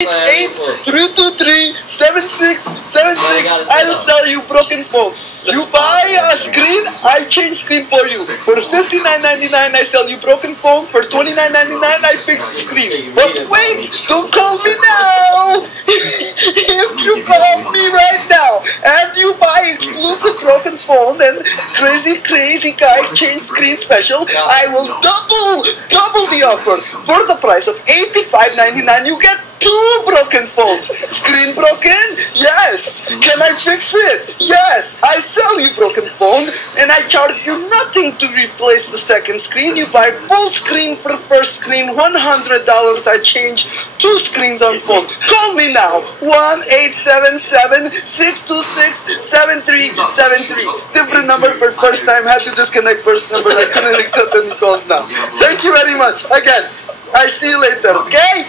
8-323-7676. I'll sell you broken phone. You buy a screen, I change screen for you. For $59.99 I sell you broken phone. For $29.99 I fix the screen. But wait, don't call me now. If you call me right now and you buy exclusive broken phone and crazy guy change screen special, I will double the offer. For the price of $85.99 you get 2 broken phones. Screen broken? Yes. Can I fix it? Yes. I sell you broken phone and I charge you nothing to replace the second screen. You buy full screen for first screen, $100. I change 2 screens on phone. Call me now. 1-877-626-7373. Different number for first time. Had to disconnect first number. I couldn't accept any calls now. Thank you very much. Again, I see you later. Okay?